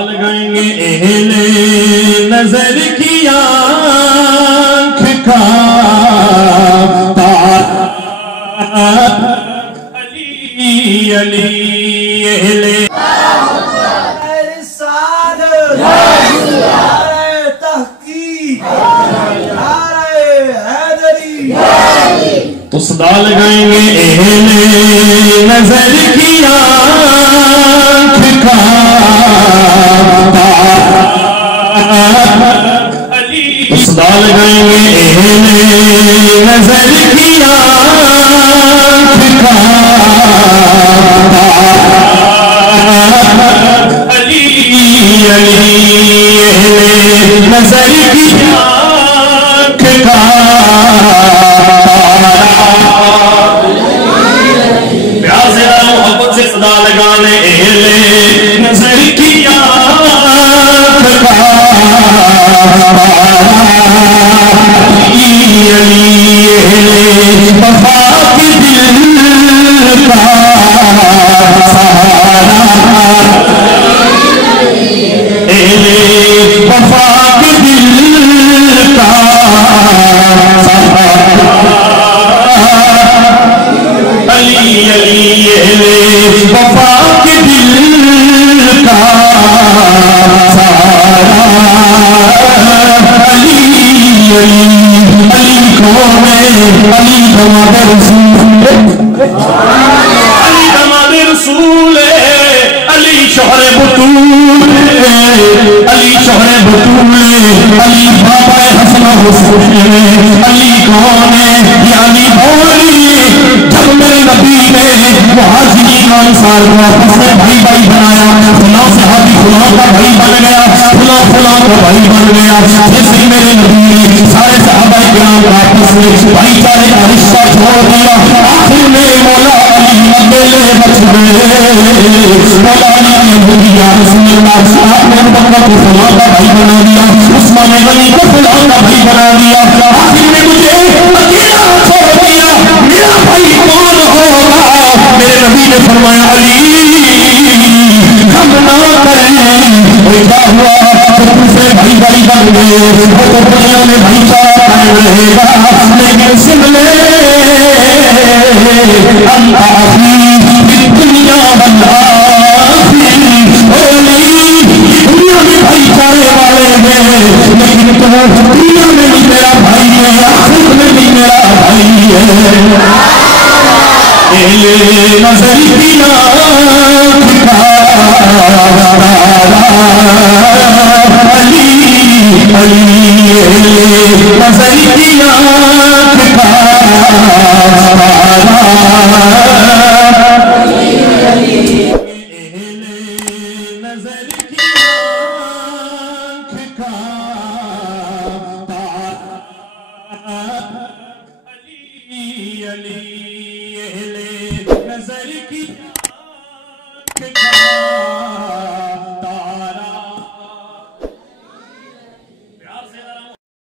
لگائیں گے اہل نظر کی آنکھ کا علی علی اہل تو صدا لگائیں گے اہل نظر کی آنکھ کا تو صدا لگائیں گے اہل نظر کی آنکھ کا علی علی اہل نظر کی آنکھ کا محبت سے صدا لگانے اہل نظر کی آنکھ کا علی علی اہل وفا کے دل کا سہارا اہل وفا کے دل کا علی علی اہل وفا کے دل کا سہارا علی علی علی کون ہے علی دماد رسول علی دماد رسول علی شوہر بطول علی شوہر بطول علی بابا حسن حسین علی کون ہے علی بولی جب میرے نبی نے مہاجرین و انصار کو آپس میں بھائی بھائی بنایا فلاں صحابی فلاں کا بھائی بن گیا فلاں فلاں کا بھائی بن گیا جیسے میرے نبی نے سارے صحابہ کرام کو آپس میں بھائی چارے کا رشتہ چھوڑ دیا آخر میں مولا علی اکیلے بچ گئے مولا علی نے بولی یا رسول اللہ آپ نے بکر کو فلاں کا بھائی بنا دیا عثمان غنی کو فلاں کا بھائی بنا دیا آخر میں مجھے اکیلا چھوڑ دیا میرا بھائی کون ہوگا میرے نبی نے فرمایا علی ہم نہ کریں وہ کیا ہوا تو دوسرے بھائی بھائی بن گئے وہ تو دنیا میں بھائی چارہ قائم رہے گا لیکن سن لے انت اخی فی الدنیا والآخرہ دنیا میں بھائی چارے والے ہیں لیکن تو دنیا میں بھی میرا بھائی ہے آخرت میں بھی میرا بھائی ہے اہل نظر کی آنکھ کا علی علی اہل نظر کی آنکھ کا علی اہل نظر کی